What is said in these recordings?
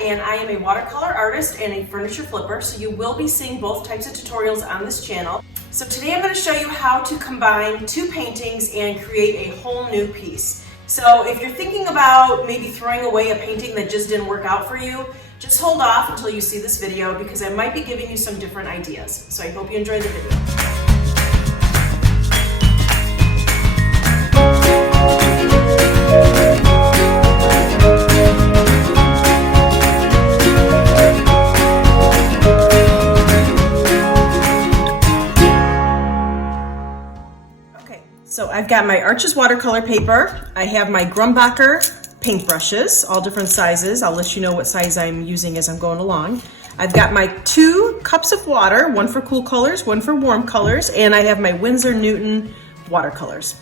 and I am a watercolor artist and a furniture flipper, so you will be seeing both types of tutorials on this channel. So today I'm going to show you how to combine two paintings and create a whole new piece. So if you're thinking about maybe throwing away a painting that just didn't work out for you, just hold off until you see this video because I might be giving you some different ideas. So I hope you enjoy the video. So I've got my Arches watercolor paper. I have my Grumbacher paintbrushes, all different sizes. I'll let you know what size I'm using as I'm going along. I've got my 2 cups of water, one for cool colors, one for warm colors, and I have my Winsor Newton watercolors.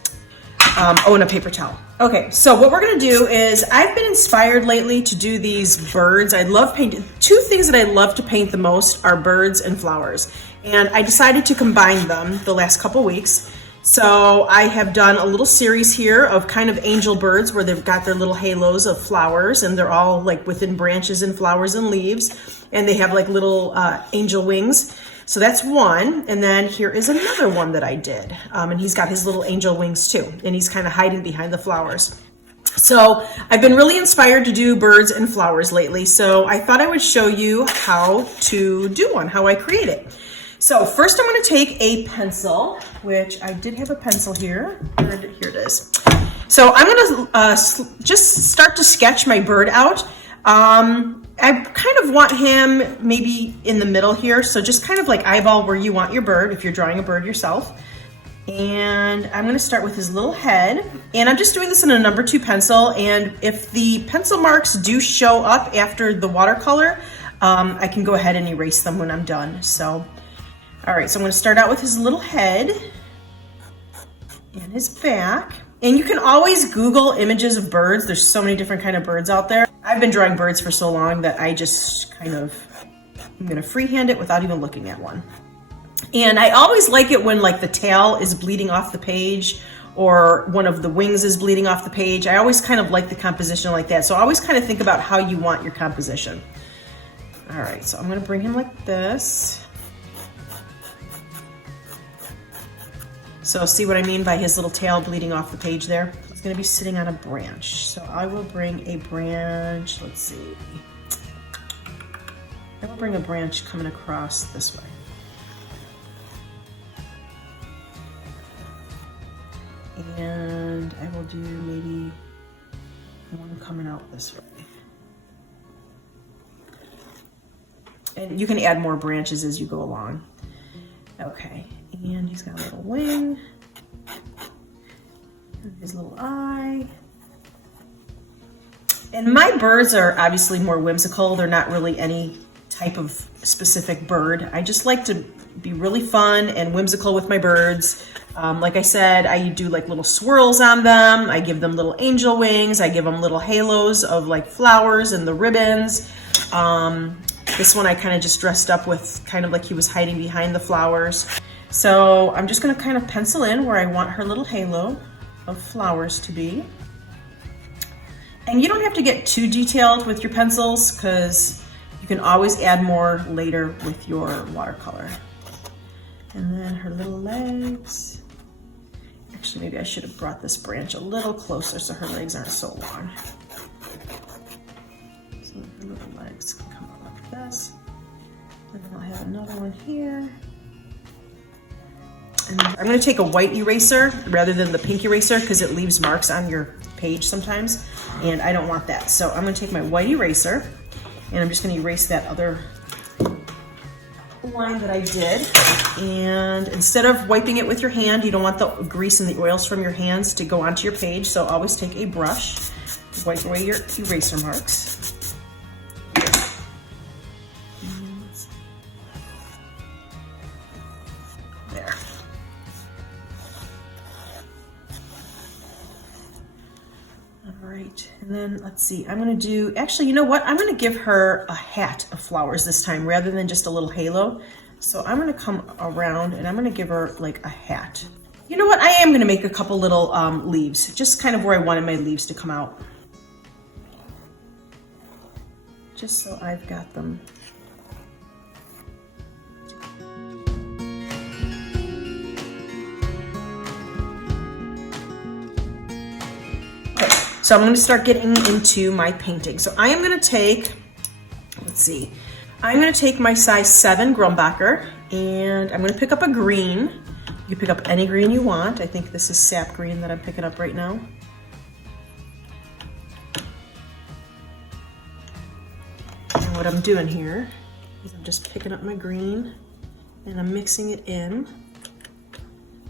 And a paper towel. Okay, so what we're gonna do is, I've been inspired lately to do these birds. I love painting. 2 things that I love to paint the most are birds and flowers. And I decided to combine them the last couple weeks. So I have done a little series here of kind of angel birds where they've got their little halos of flowers and they're all like within branches and flowers and leaves, and they have like little angel wings. So that's one. And then here is another one that I did. And he's got his little angel wings too, and he's kind of hiding behind the flowers. So I've been really inspired to do birds and flowers lately. So I thought I would show you how to do one, how I create it. So first I'm going to take a pencil, which I did have a pencil here. Here it is. So I'm going to just start to sketch my bird out. I kind of want him maybe in the middle here. So just kind of like eyeball where you want your bird if you're drawing a bird yourself. And I'm going to start with his little head. And I'm just doing this in a number 2 pencil. And if the pencil marks do show up after the watercolor, I can go ahead and erase them when I'm done. So. All right, so I'm going to start out with his little head and his back. And you can always Google images of birds. There's so many different kind of birds out there. I've been drawing birds for so long that I just I'm going to freehand it without even looking at one. And I always like it when like the tail is bleeding off the page or one of the wings is bleeding off the page. I always kind of like the composition like that. So I always kind of think about how you want your composition. All right, so I'm going to bring him like this. So see what I mean by his little tail bleeding off the page there? He's gonna be sitting on a branch. So I will bring a branch, let's see. I will bring a branch coming across this way. And I will do maybe one coming out this way. And you can add more branches as you go along. Okay. And he's got a little wing, and his little eye. And my birds are obviously more whimsical. They're not really any type of specific bird. I just like to be really fun and whimsical with my birds. Like I said, I do like little swirls on them. I give them little angel wings. I give them little halos of like flowers and the ribbons. This one I kind of just dressed up with kind of like he was hiding behind the flowers. So I'm just going to kind of pencil in where I want her little halo of flowers to be. And you don't have to get too detailed with your pencils because you can always add more later with your watercolor. And then her little legs. Actually, maybe I should have brought this branch a little closer so her legs aren't so long. So her little legs can come out like this. And then I'll have another one here. And I'm going to take a white eraser rather than the pink eraser because it leaves marks on your page sometimes, and I don't want that. So I'm going to take my white eraser and I'm just going to erase that other line that I did. And instead of wiping it with your hand, you don't want the grease and the oils from your hands to go onto your page, so always take a brush, wipe away your eraser marks. There. All right, and then let's see, I'm gonna do, actually, you know what? I'm gonna give her a hat of flowers this time rather than just a little halo. So I'm gonna come around and I'm gonna give her like a hat. You know what? I am gonna make a couple little leaves, just kind of where I wanted my leaves to come out. just so I've got them. Okay, so I'm going to start getting into my painting. So I am going to take, let's see, I'm going to take my size 7 Grumbacher, and I'm going to pick up a green. You can pick up any green you want. I think this is sap green that I'm picking up right now. And what I'm doing here is I'm just picking up my green and I'm mixing it in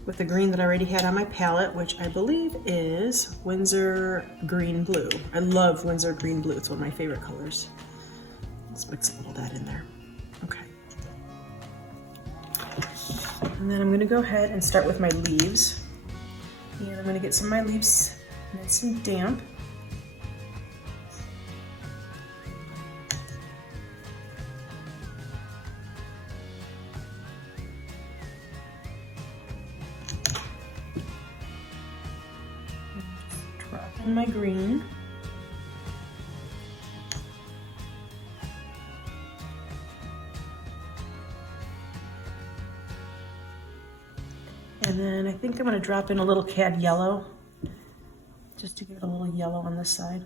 with the green that I already had on my palette, which I believe is Winsor Green Blue. I love Winsor Green Blue. It's one of my favorite colors. Let's mix a little of that in there. Okay. And then I'm going to go ahead and start with my leaves. And I'm going to get some of my leaves nice and damp. Drop in my green. And then I think I'm going to drop in a little cad yellow, just to give it a little yellow on this side.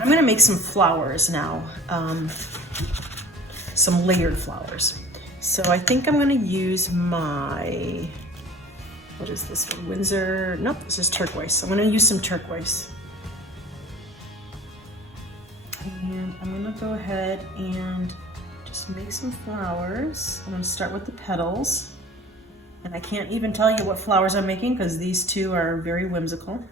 I'm gonna make some flowers now, some layered flowers. So I think I'm gonna use my, what is this one? Winsor, nope, this is turquoise. So I'm gonna use some turquoise. And I'm gonna go ahead and just make some flowers. I'm gonna start with the petals. And I can't even tell you what flowers I'm making because these two are very whimsical.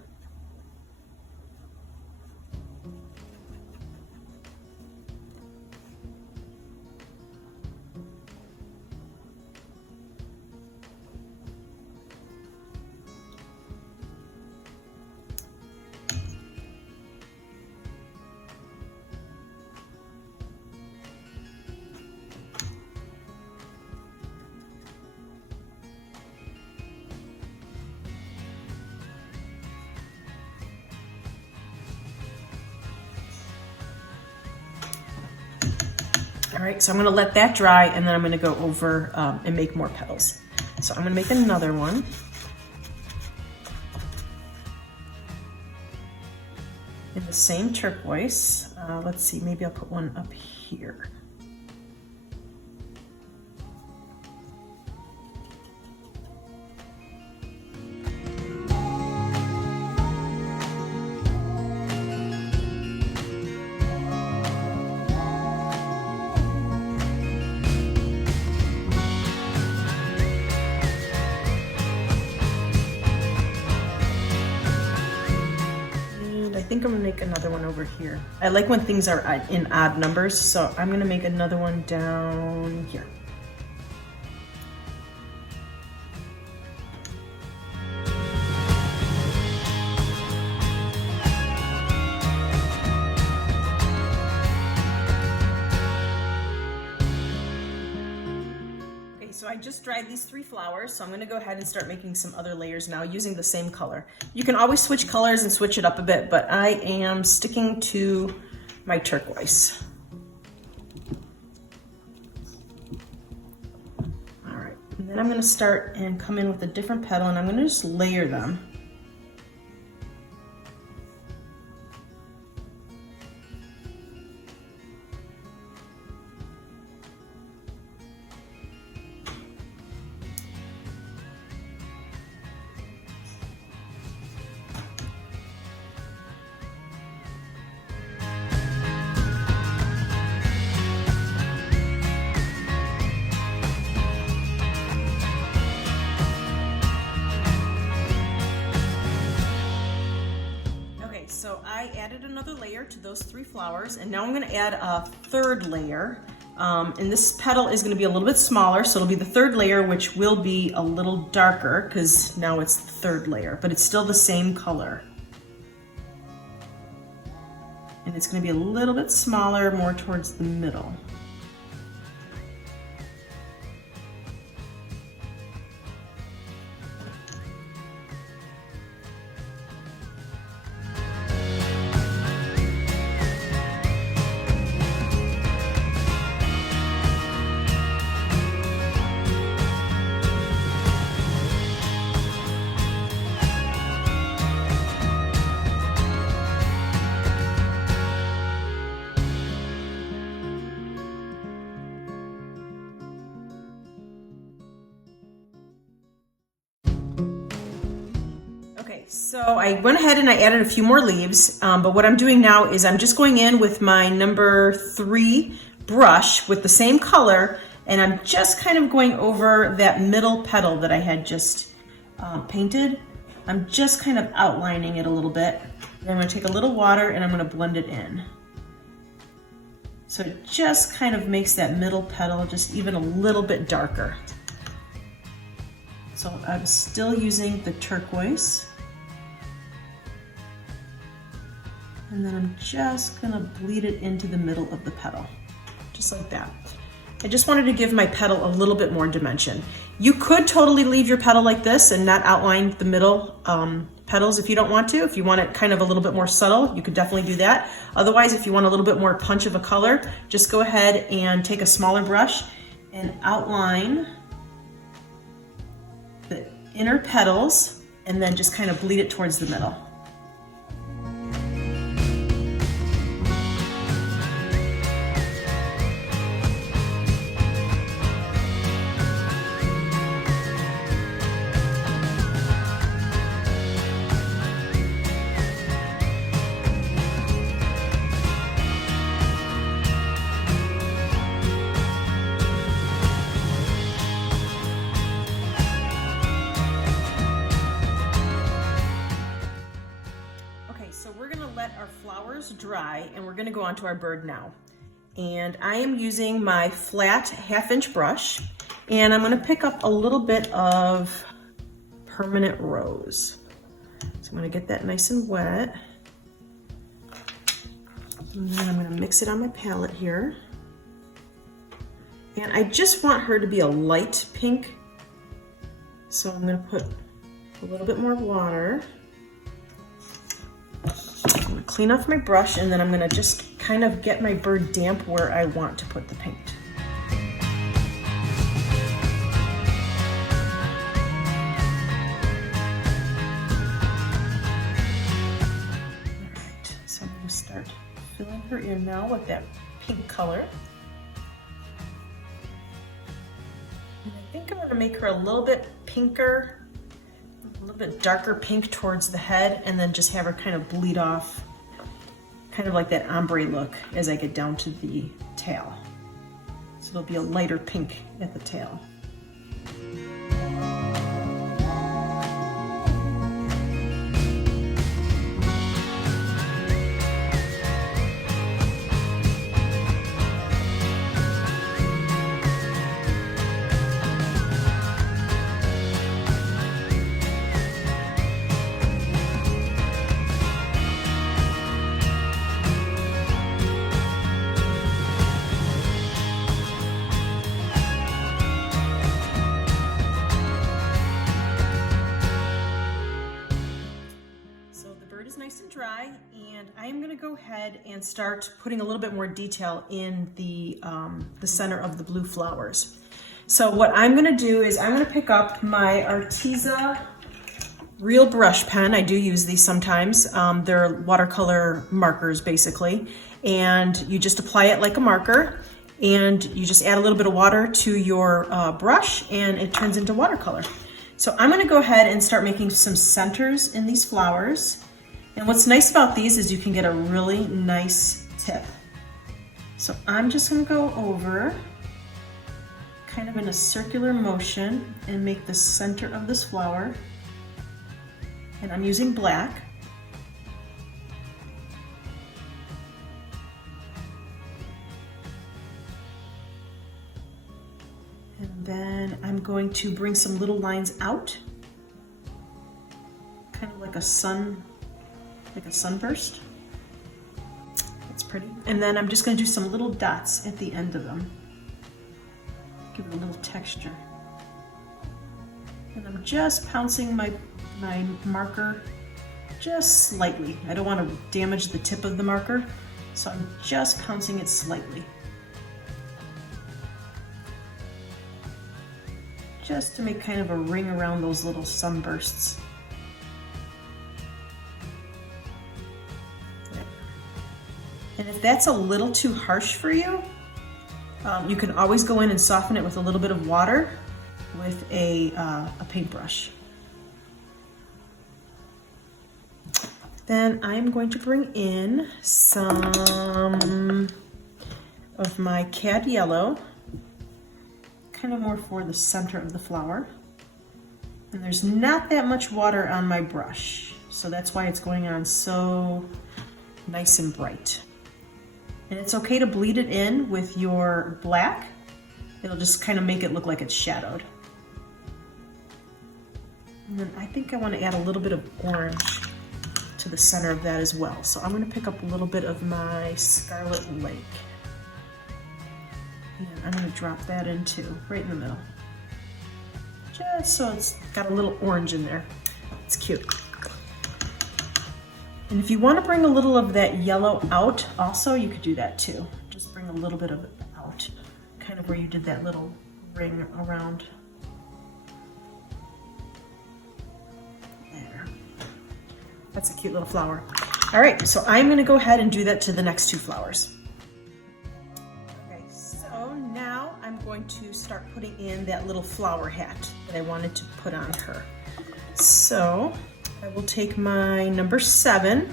All right, so I'm gonna let that dry and then I'm gonna go over and make more petals. So I'm gonna make another one. In the same turquoise. Let's see, maybe I'll put one up here. I think I'm gonna make another one over here. I like when things are in odd numbers, so I'm gonna make another one down here. So I just dried these 3 flowers, so I'm gonna go ahead and start making some other layers now using the same color. You can always switch colors and switch it up a bit, but I am sticking to my turquoise. Then I'm going to start and come in with a different petal, and I'm going to just layer them. So I added another layer to those 3 flowers, and now I'm going to add a 3rd layer. And this petal is going to be a little bit smaller, so it'll be the 3rd layer, which will be a little darker because now it's the 3rd layer, but it's still the same color. And it's going to be a little bit smaller, more towards the middle. Okay, so I went ahead and I added a few more leaves, but what I'm doing now is I'm just going in with my number 3 brush with the same color, and I'm just kind of going over that middle petal that I had just painted. I'm just kind of outlining it a little bit. And I'm going to take a little water and I'm going to blend it in. So it just kind of makes that middle petal just even a little bit darker. So I'm still using the turquoise. And then I'm just gonna bleed it into the middle of the petal, just like that. I just wanted to give my petal a little bit more dimension. You could totally leave your petal like this and not outline the middle petals if you don't want to. If you want it kind of a little bit more subtle, you could definitely do that. Otherwise, if you want a little bit more punch of a color, just go ahead and take a smaller brush and outline the inner petals and then just kind of bleed it towards the middle. So we're gonna let our flowers dry and we're gonna go on to our bird now. And I am using my flat 1/2" brush, and I'm gonna pick up a little bit of permanent rose. So I'm gonna get that nice and wet. And then I'm gonna mix it on my palette here. And I just want her to be a light pink. So I'm gonna put a little bit more water. I'm gonna clean off my brush, and then I'm gonna just kind of get my bird damp where I want to put the paint. Alright, so I'm gonna start filling her in now with that pink color. And I think I'm gonna make her a little bit pinker, a little bit darker pink towards the head, and then just have her kind of bleed off, kind of like that ombre look as I get down to the tail. So it'll be a lighter pink at the tail. Is nice and dry, and I am going to go ahead and start putting a little bit more detail in the center of the blue flowers. So what I'm gonna do is I'm gonna pick up my Arteza real brush pen. I do use these sometimes. They're watercolor markers basically. And you just apply it like a marker and you just add a little bit of water to your brush and it turns into watercolor. So I'm gonna go ahead and start making some centers in these flowers. And what's nice about these is you can get a really nice tip. So I'm just gonna go over kind of in a circular motion and make the center of this flower. And I'm using black. And then I'm going to bring some little lines out, kind of like a sunburst. That's pretty. And then I'm just going to do some little dots at the end of them. Give it a little texture. And I'm just pouncing my marker just slightly. I don't want to damage the tip of the marker, so I'm just pouncing it slightly. Just to make kind of a ring around those little sunbursts. And if that's a little too harsh for you, you can always go in and soften it with a little bit of water with a paintbrush. Then I'm going to bring in some of my cad yellow, kind of more for the center of the flower. And there's not that much water on my brush, so that's why it's going on so nice and bright. And it's okay to bleed it in with your black. It'll just kind of make it look like it's shadowed. And then I think I want to add a little bit of orange to the center of that as well. So I'm going to pick up a little bit of my Scarlet Lake. And I'm going to drop that in too, right in the middle. Just so it's got a little orange in there. It's cute. And if you want to bring a little of that yellow out also, you could do that too. Just bring a little bit of it out, kind of where you did that little ring around. There. That's a cute little flower. All right, so I'm going to go ahead and do that to the next two flowers. Okay, so now I'm going to start putting in that little flower hat that I wanted to put on her. So I will take my number 7,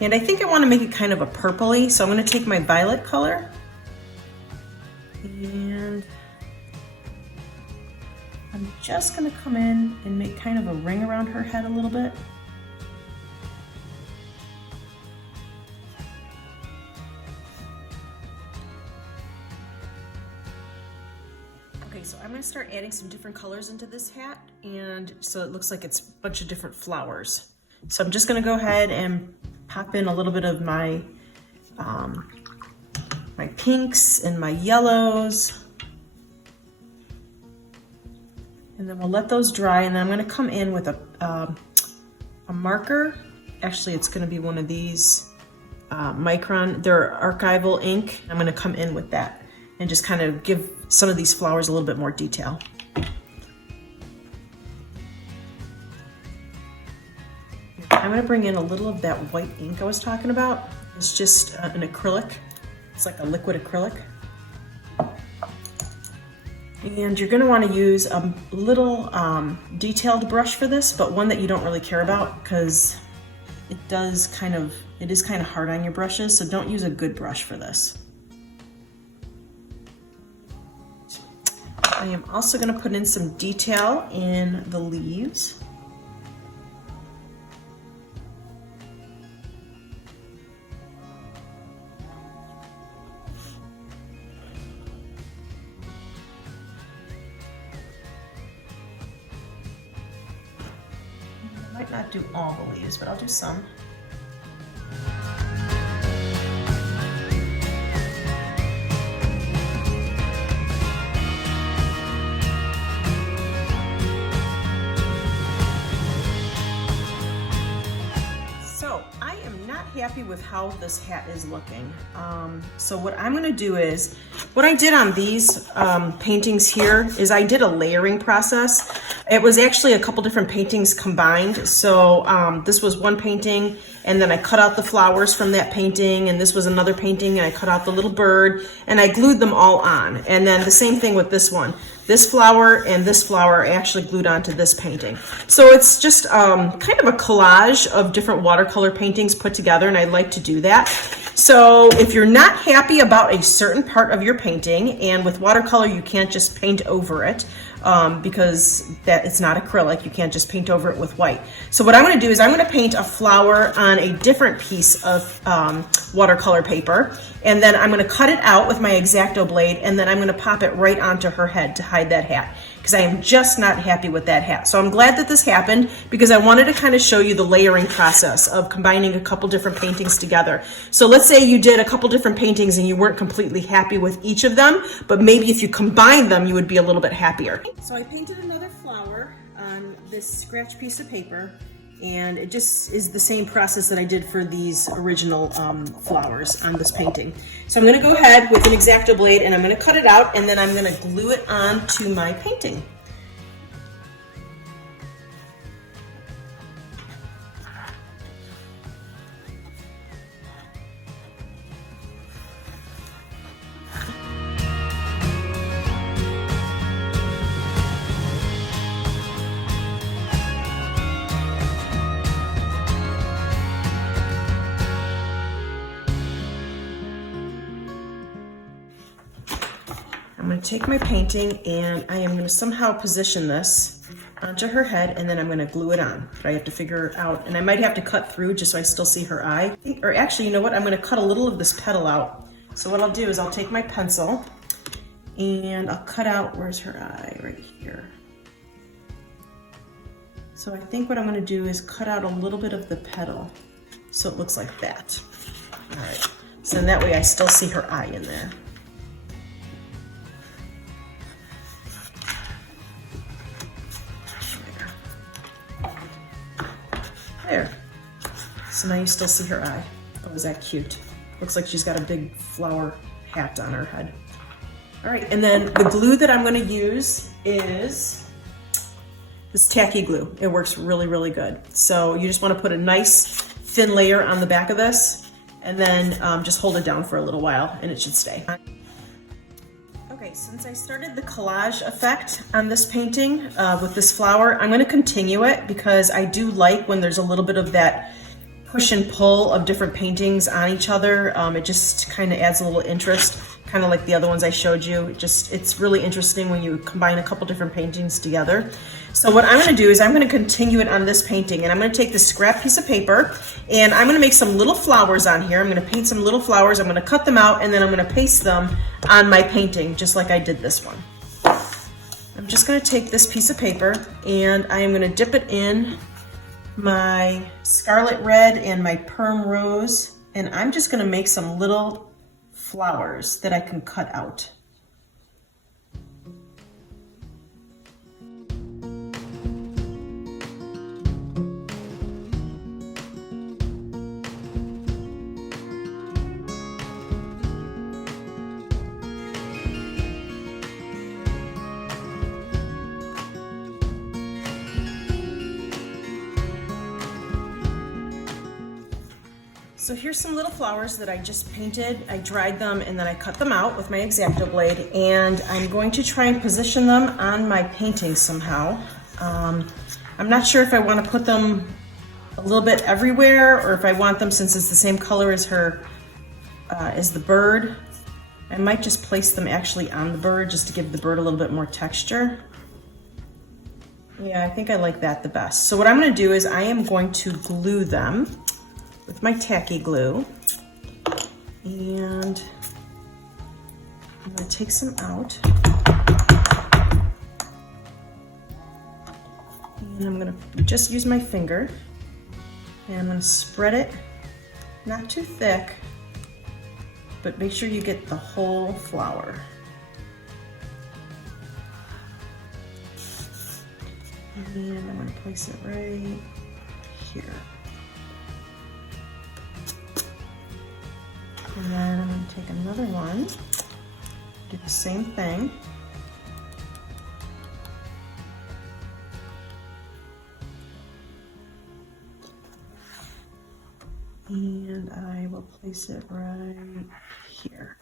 and I think I want to make it kind of a purpley, so I'm going to take my violet color, and I'm just going to come in and make kind of a ring around her head a little bit. Okay, so I'm going to start adding some different colors into this hat, and so it looks like it's a bunch of different flowers. So I'm just going to go ahead and pop in a little bit of my my pinks and my yellows, and then we'll let those dry. And then I'm going to come in with a marker. Actually, it's going to be one of these Micron. They're archival ink. I'm going to come in with that and just kind of give some of these flowers a little bit more detail. I'm going to bring in a little of that white ink I was talking about. It's just an acrylic. It's like a liquid acrylic. And you're going to want to use a little detailed brush for this, but one that you don't really care about because it is kind of hard on your brushes, so don't use a good brush for this. I am also going to put in some detail in the leaves. I might not do all the leaves, but I'll do some. not happy with how this hat is looking. So what I'm gonna do is, what I did on these paintings here is I did a layering process. It was actually a couple different paintings combined. So this was one painting, and then I cut out the flowers from that painting, and this was another painting, and I cut out the little bird, and I glued them all on. And then the same thing with this one. This flower and this flower are actually glued onto this painting. So it's just kind of a collage of different watercolor paintings put together, and I like to do that. So if you're not happy about a certain part of your painting, and with watercolor you can't just paint over it, because it's not acrylic, you can't just paint over it with white. So what I'm going to do is I'm going to paint a flower on a different piece of watercolor paper, and then I'm going to cut it out with my Exacto blade, and then I'm going to pop it right onto her head to hide that hat, because I am just not happy with that hat. So I'm glad that this happened, because I wanted to kind of show you the layering process of combining a couple different paintings together. So let's say you did a couple different paintings and you weren't completely happy with each of them, but maybe if you combined them, you would be a little bit happier. So I painted another flower on this scratch piece of paper, and it just is the same process that I did for these original flowers on this painting. So I'm going to go ahead with an Exacto blade, and I'm going to cut it out, and then I'm going to glue it onto my painting. I'm going to take my painting, and I am going to somehow position this onto her head, and then I'm going to glue it on. But I have to figure out, and I might have to cut through just so I still see her eye. Or actually, you know what? I'm going to cut a little of this petal out. So what I'll do is I'll take my pencil, and I'll cut out, where's her eye? Right here. So I think what I'm going to do is cut out a little bit of the petal so it looks like that. All right. So that way I still see her eye in there. There. So now you still see her eye. Oh, is that cute? Looks like she's got a big flower hat on her head. All right, and then the glue that I'm going to use is this tacky glue. It works really, really good. So you just want to put a nice thin layer on the back of this, and then just hold it down for a little while, and it should stay. Okay, since I started the collage effect on this painting with this flower, I'm going to continue it because I do like when there's a little bit of that push and pull of different paintings on each other. It just kind of adds a little interest, kind of like the other ones I showed you. It's really interesting when you combine a couple different paintings together. So what I'm going to do is I'm going to continue it on this painting, and I'm going to take this scrap piece of paper, and I'm going to make some little flowers on here. I'm going to paint some little flowers. I'm going to cut them out, and then I'm going to paste them on my painting just like I did this one. I'm just going to take this piece of paper, and I am going to dip it in my scarlet red and my perm rose, and I'm just going to make some little flowers that I can cut out. So here's some little flowers that I just painted. I dried them and then I cut them out with my Exacto blade, and I'm going to try and position them on my painting somehow. I'm not sure if I want to put them a little bit everywhere, or if I want them, since it's the same color as her, as the bird, I might just place them actually on the bird just to give the bird a little bit more texture. Yeah, I think I like that the best. So what I'm going to do is I am going to glue them with my tacky glue, and I'm going to take some out, and I'm going to just use my finger, and I'm going to spread it, not too thick, but make sure you get the whole flower. And I'm going to place it right here. And then I'm going to take another one, do the same thing. And I will place it right here.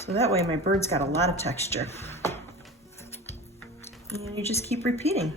So that way my bird's got a lot of texture. And you just keep repeating.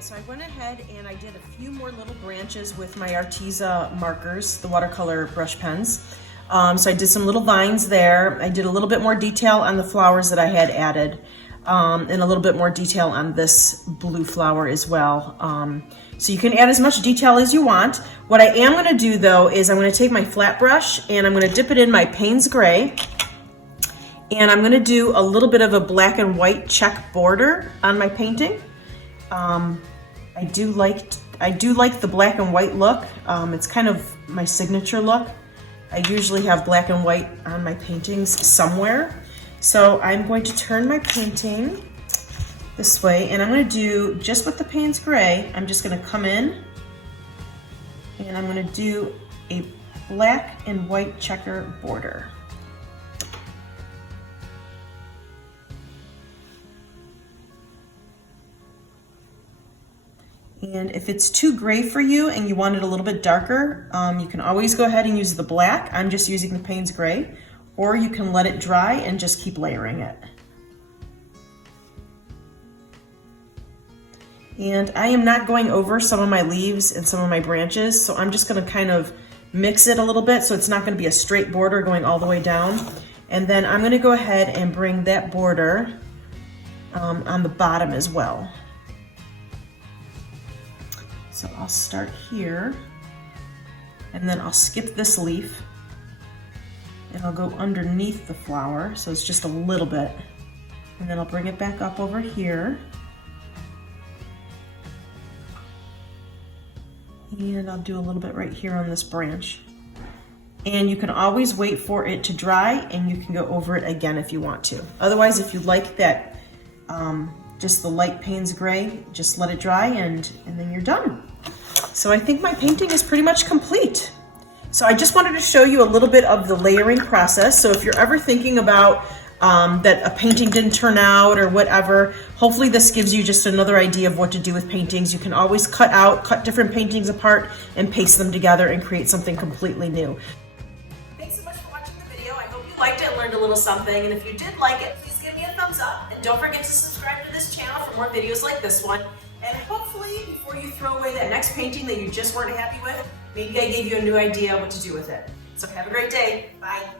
So I went ahead and I did a few more little branches with my Arteza markers, the watercolor brush pens. So I did some little vines there. I did a little bit more detail on the flowers that I had added, and a little bit more detail on this blue flower as well. So you can add as much detail as you want. What I am going to do though is I'm going to take my flat brush and I'm going to dip it in my Payne's Gray, and I'm going to do a little bit of a black and white check border on my painting. I do like the black and white look. It's kind of my signature look. I usually have black and white on my paintings somewhere. So I'm going to turn my painting this way, and I'm going to do, just with the Payne's Gray, I'm just going to come in and I'm going to do a black and white checker border. And if it's too gray for you and you want it a little bit darker, you can always go ahead and use the black. I'm just using the Payne's Gray, or you can let it dry and just keep layering it. And I am not going over some of my leaves and some of my branches, so I'm just going to kind of mix it a little bit so it's not going to be a straight border going all the way down. And then I'm going to go ahead and bring that border on the bottom as well. So I'll start here, and then I'll skip this leaf, and I'll go underneath the flower, so it's just a little bit. And then I'll bring it back up over here. And I'll do a little bit right here on this branch. And you can always wait for it to dry, and you can go over it again if you want to. Otherwise, if you like that, just the light Payne's Gray, just let it dry and then you're done. So I think my painting is pretty much complete. So I just wanted to show you a little bit of the layering process. So if you're ever thinking about that a painting didn't turn out or whatever, hopefully this gives you just another idea of what to do with paintings. You can always cut different paintings apart and paste them together and create something completely new. Thanks so much for watching the video. I hope you liked it and learned a little something. And if you did like it, please give me a thumbs up. And don't forget to subscribe to this channel for more videos like this one. And hopefully, before you throw away that next painting that you just weren't happy with, maybe I gave you a new idea what to do with it. So have a great day. Bye.